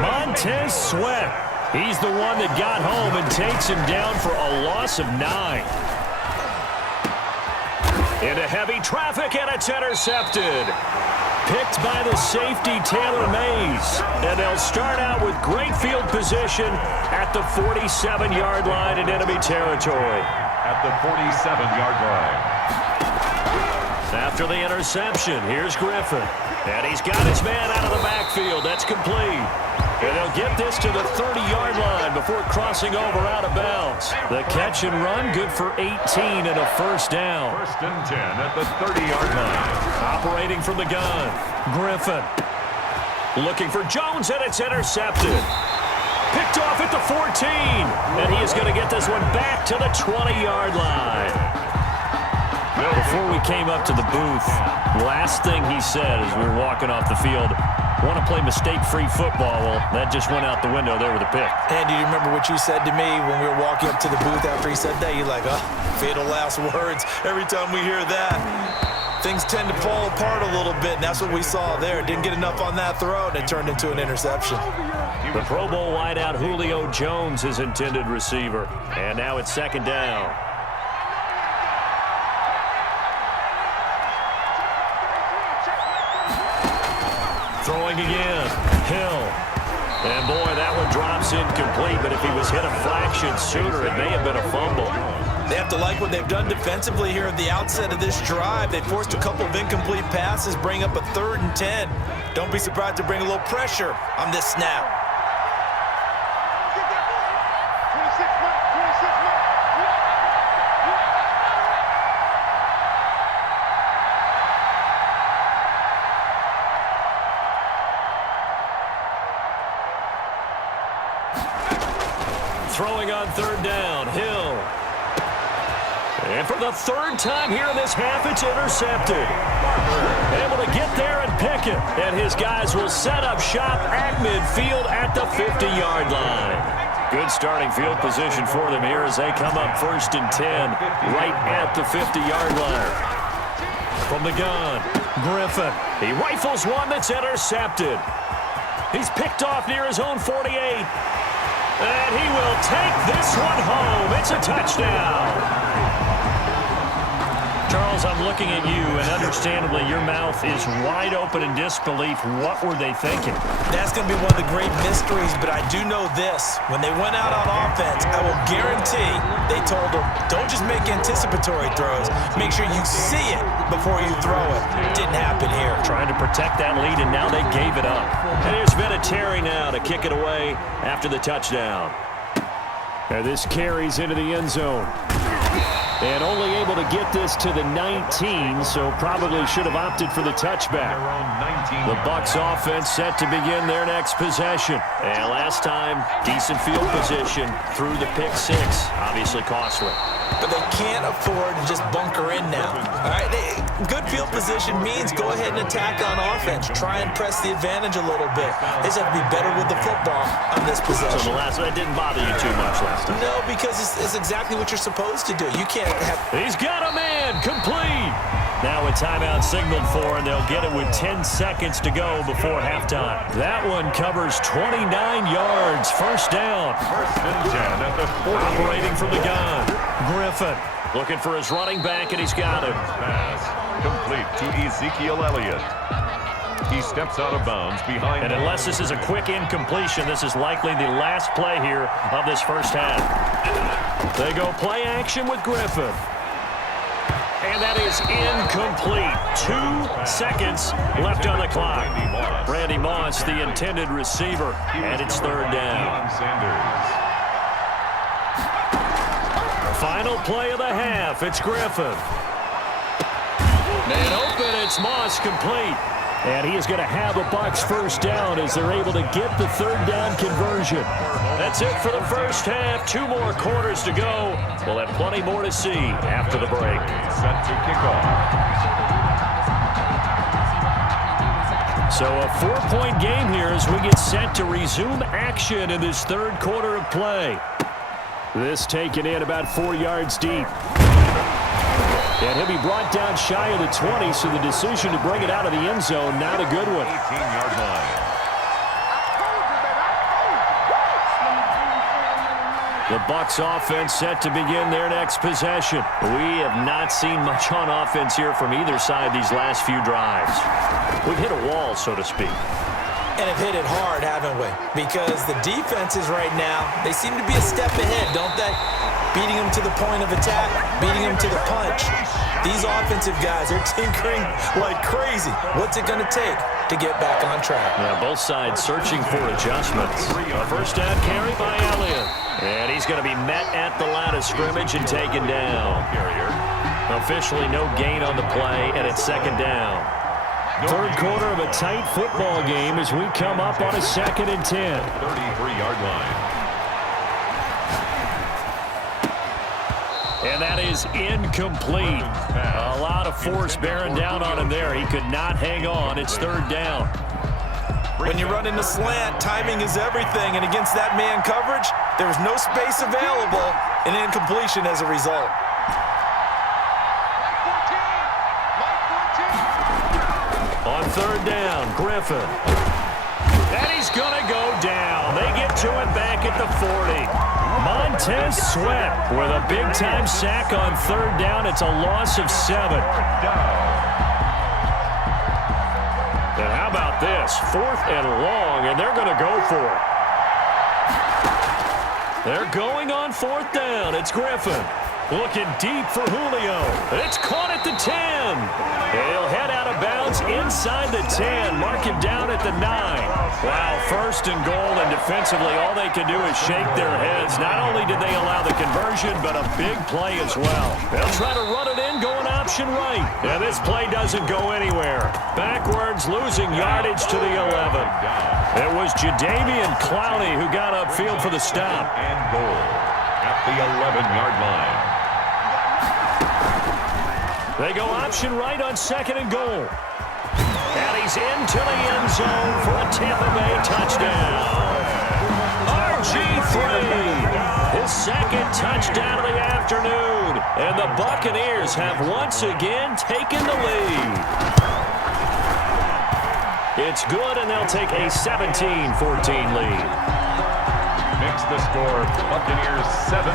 Montez Sweat. He's the one that got home and takes him down for a loss of 9. Into heavy traffic, and it's intercepted. Picked by the safety, Taylor Mays. And they'll start out with great field position at the 47-yard line in enemy territory. At the 47-yard line. After the interception, here's Griffin. And he's got his man out of the backfield. That's complete. And they'll get this to the 30-yard line before crossing over out of bounds. The catch and run, good for 18 and a first down. 1st and 10 at the 30-yard line. Operating from the gun, Griffin. Looking for Jones, and it's intercepted. Picked off at the 14. And he is going to get this one back to the 20-yard line. Before we came up to the booth, last thing he said as we were walking off the field, want to play mistake-free football. Well, that just went out the window there with a pick. Andy, do you remember what you said to me when we were walking up to the booth after he said that? You're like, oh, fatal last words. Every time we hear that, things tend to fall apart a little bit, and that's what we saw there. Didn't get enough on that throw, and it turned into an interception. The Pro Bowl wideout Julio Jones, his intended receiver. And now it's 2nd down. Throwing again, Hill. And boy, that one drops incomplete, but if he was hit a fraction sooner, it may have been a fumble. They have to like what they've done defensively here at the outset of this drive. They forced a couple of incomplete passes, bring up a 3rd and 10. Don't be surprised to bring a little pressure on this snap. Throwing on 3rd down, Hill. And for the 3rd time here in this half, it's intercepted. Able to get there and pick it. And his guys will set up shop at midfield at the 50-yard line. Good starting field position for them here as they come up 1st and 10 right at the 50-yard line. From the gun, Griffin. He rifles one that's intercepted. He's picked off near his own 48. And he will take this one home. It's a touchdown. Charles, I'm looking at you, and understandably, your mouth is wide open in disbelief. What were they thinking? That's going to be one of the great mysteries, but I do know this. When they went out on offense, I will guarantee they told them, don't just make anticipatory throws. Make sure you see it before you throw it. Didn't happen here. Trying to protect that lead, and now they gave it up. And there's been a Terry now to kick it away after the touchdown. And this carries into the end zone. And only able to get this to the 19, so probably should have opted for the touchback. The Bucs offense set to begin their next possession. And last time, decent field position through the pick 6. Obviously costly. But they can't afford to just bunker in now. All right, good field position means go ahead and attack on offense. Try and press the advantage a little bit. They just have to be better with the football on this possession. So the last one didn't bother you too much last time? No, because it's exactly what you're supposed to do. You can't have... He's got a man, complete. Now a timeout signaled for, and they'll get it with 10 seconds to go before halftime. That one covers 29 yards. 1st down. 1st and 10 at the 40. Operating from the gun. Griffin looking for his running back, and he's got it. Pass complete to Ezekiel Elliott. He steps out of bounds behind. And unless this is a quick incompletion, this is likely the last play here of this first half. They go play action with Griffin. And that is incomplete. 2 seconds left on the clock. Randy Moss, the intended receiver, and it's 3rd down. Final play of the half. It's Griffin. Man open. It's Moss, complete. And he is going to have a Bucs 1st down as they're able to get the 3rd down conversion. That's it for the first half. 2 more quarters to go. We'll have plenty more to see after the break. Set to kick off. So a 4-point game here as we get set to resume action in this 3rd quarter of play. This taken in about 4 yards deep. And he'll be brought down shy of the 20, so the decision to bring it out of the end zone, not a good one. 18-yard line. The Bucs offense set to begin their next possession. We have not seen much on offense here from either side these last few drives. We've hit a wall, so to speak. And have hit it hard, haven't we? Because the defenses right now, they seem to be a step ahead, don't they? Beating them to the point of attack, beating them to the punch. These offensive guys are tinkering like crazy. What's it going to take to get back on track? Yeah, both sides searching for adjustments. A first down carry by Elliott. And he's going to be met at the line of scrimmage and taken down. Officially no gain on the play, and it's second down. Third quarter of a tight football game as we come up on a 2nd and 10. 33-yard line. And that is incomplete. A lot of force bearing down on him there. He could not hang on. It's third down. When you run in the slant, timing is everything. And against that man coverage, there was no space available, and incompletion as a result. On third down, Griffin. And he's going to go down. They get to him back at the 40. Montez Sweat with a big-time sack on third down. It's a loss of 7. And how about this? 4th and long, and they're going to go for it. They're going on 4th down. It's Griffin. Looking deep for Julio. It's caught at the 10. He'll head out of bounds inside the 10. Mark him down at the 9. Wow, 1st and goal, and defensively all they can do is shake their heads. Not only did they allow the conversion, but a big play as well. They'll try to run it in, going option right. And this play doesn't go anywhere. Backwards, losing yardage to the 11. It was Jadeveon Clowney who got upfield for the stop. And goal at the 11-yard line. They go option right on 2nd and goal. And he's into the end zone for a Tampa Bay touchdown. RG3, his 2nd touchdown of the afternoon. And the Buccaneers have once again taken the lead. It's good, and they'll take a 17-14 lead. Makes the score Buccaneers 17.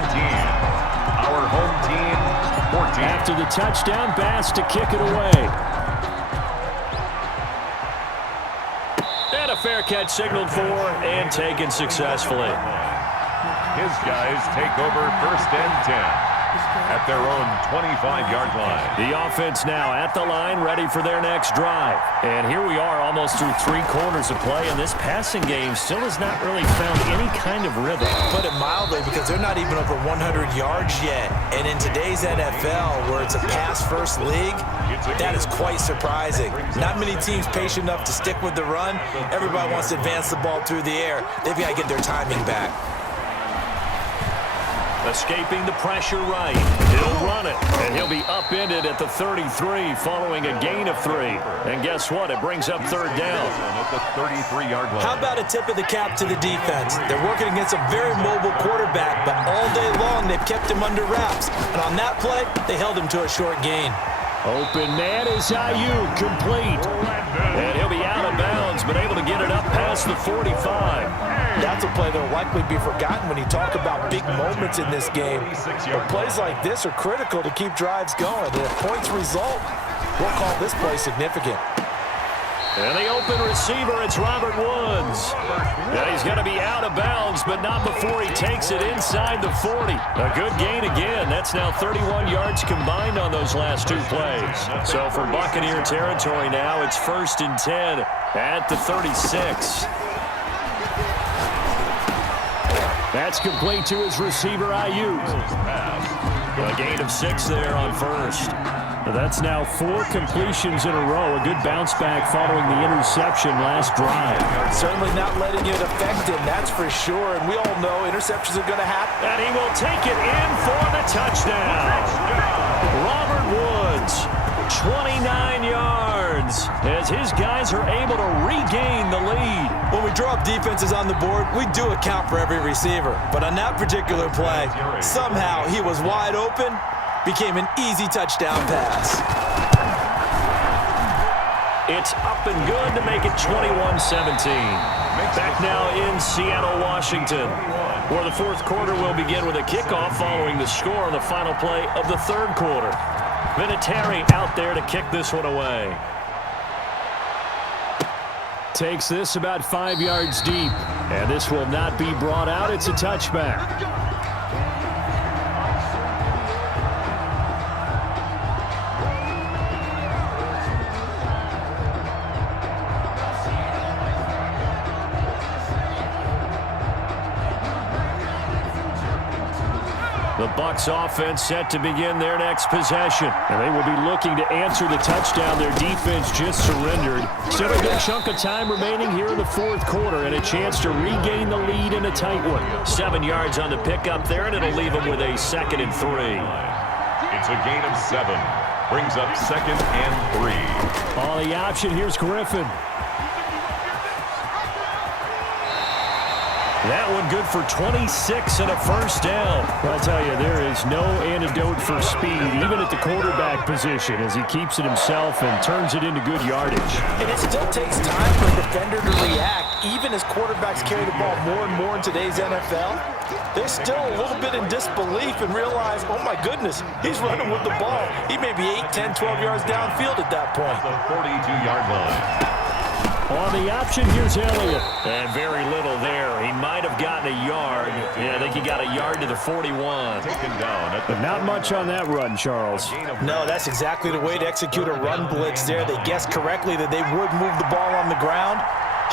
Our home team 14. After the touchdown, Bass to kick it away. And a fair catch signaled for and taken successfully. His guys take over 1st and 10 at their own 25-yard line. The offense now at the line, ready for their next drive. And here we are almost through 3 quarters of play, and this passing game still has not really found any kind of rhythm. Put it mildly, because they're not even over 100 yards yet. And in today's NFL, where it's a pass-first league, that is quite surprising. Not many teams patient enough to stick with the run. Everybody wants to advance the ball through the air. They've got to get their timing back. Escaping the pressure right. He'll run it, and he'll be upended at the 33 following a gain of 3. And guess what? It brings up third down. At the 33-yard line. How about a tip of the cap to the defense? They're working against a very mobile quarterback, but all day long they've kept him under wraps. And on that play, they held him to a short gain. Open man is Ayuk, complete. And he'll be out of bounds, but able to get it up past the 45. That's a play that will likely be forgotten when you talk about big moments in this game. But plays like this are critical to keep drives going. And if points result, we'll call this play significant. And the open receiver, it's Robert Woods. Yeah, he's going to be out of bounds, but not before he takes it inside the 40. A good gain again. That's now 31 yards combined on those last 2 plays. So for Buccaneer territory now, it's 1st and 10 at the 36. That's complete to his receiver, Ayuk. A gain of 6 there on 1st. That's now 4 completions in a row. A good bounce back following the interception last drive. Certainly not letting it affect him, that's for sure. And we all know interceptions are going to happen. And he will take it in for the touchdown. Robert Woods, 29 yards, as his guys are able to regain the lead. When we draw up defenses on the board, we do account for every receiver. But on that particular play, somehow he was wide open, became an easy touchdown pass. It's up and good to make it 21-17. Back now in Seattle, Washington, where the fourth quarter will begin with a kickoff following the score on the final play of the third quarter. Vinatieri out there to kick this one away. Takes this about 5 yards deep, and this will not be brought out. It's a touchback. The Bucs offense set to begin their next possession. And they will be looking to answer the touchdown their defense just surrendered. Still a good chunk of time remaining here in the fourth quarter and a chance to regain the lead in a tight one. 7 yards on the pickup there, and it'll leave them with a 2nd and 3. It's a gain of 7. Brings up 2nd and 3. On the option, here's Griffin. That one good for 26 and a first down. I'll tell you, there is no antidote for speed, even at the quarterback position, as he keeps it himself and turns it into good yardage. And it still takes time for a defender to react, even as quarterbacks carry the ball more and more in today's NFL. They're still a little bit in disbelief and realize, oh my goodness, he's running with the ball. He may be 8, 10, 12 yards downfield at that point. The 42-yard line. On the option, here's Elliott. And very little there. He might have gotten a yard. Yeah, I think he got a yard to the 41. Taken down at but not much on that run, Charles. No, that's exactly the way to execute a run blitz there. They guessed correctly that they would move the ball on the ground,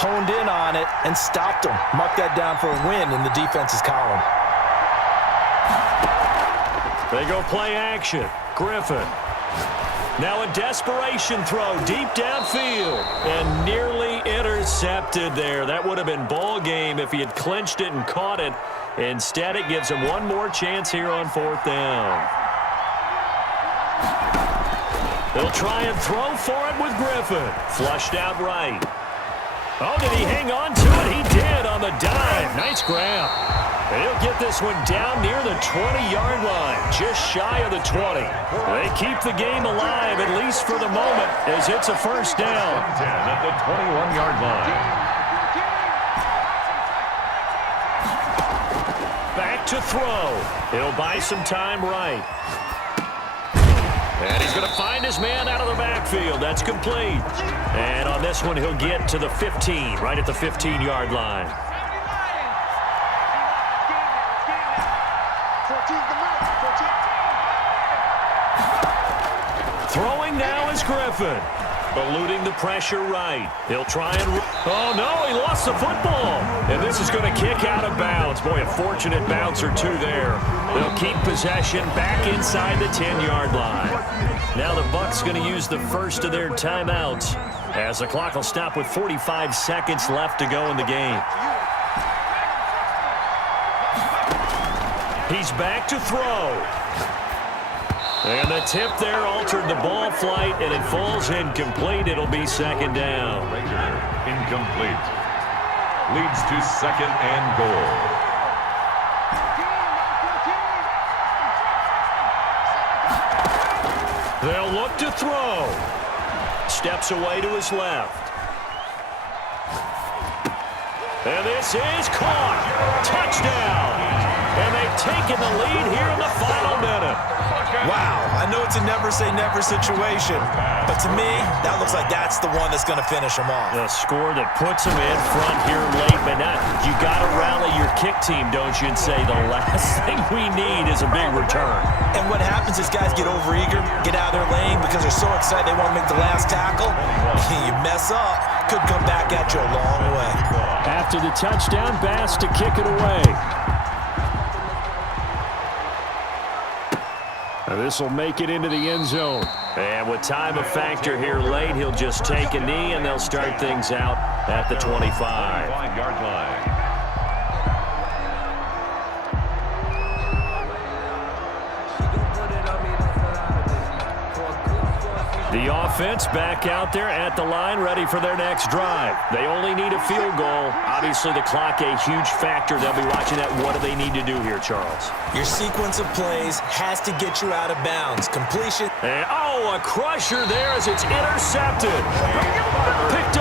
honed in on it, and stopped them. Mark that down for a win in the defense's column. They go play action. Griffin. Now a desperation throw deep downfield and nearly intercepted there. That would have been ball game if he had clinched it and caught it. Instead, it gives him one more chance here on 4th down. They'll try and throw for it with Griffin. Flushed out right. Oh, did he hang on to it? He did on the dive. Nice grab. And he'll get this one down near the 20-yard line, just shy of the 20. They keep the game alive, at least for the moment, as it's a first down. 10 at the 21-yard line. Back to throw. He'll buy some time right. And he's going to find his man out of the backfield. That's complete. And on this one, he'll get to the 15, right at the 15-yard line. Throwing now is Griffin. Eluding the pressure right. He'll try and... Oh, no, he lost the football. And this is going to kick out of bounds. Boy, a fortunate bounce or two there. They'll keep possession back inside the 10-yard line. Now the Bucs going to use the first of their timeouts as the clock will stop with 45 seconds left to go in the game. He's back to throw. And the tip there altered the ball flight, and it falls incomplete. It'll be 2nd down. Incomplete. Leads to 2nd and goal. They'll look to throw. Steps away to his left. And this is caught. Touchdown. And they've taken the lead here in the final minute. Wow, I know it's a never-say-never situation, but to me, that looks like that's the one that's going to finish them off. The score that puts them in front here late, but not. You got to rally your kick team, don't you, and say the last thing we need is a big return. And what happens is guys get overeager, get out of their lane because they're so excited they want to make the last tackle. You mess up, could come back at you a long way. After the touchdown, Bass to kick it away. This will make it into the end zone. And with time a factor here late, he'll just take a knee, and they'll start things out at the 25. 5-yard line. The offense back out there at the line, ready for their next drive. They only need a field goal. Obviously, the clock a huge factor. They'll be watching that. What do they need to do here, Charles? Your sequence of plays has to get you out of bounds. Completion. And, oh, a crusher there as it's intercepted. Picked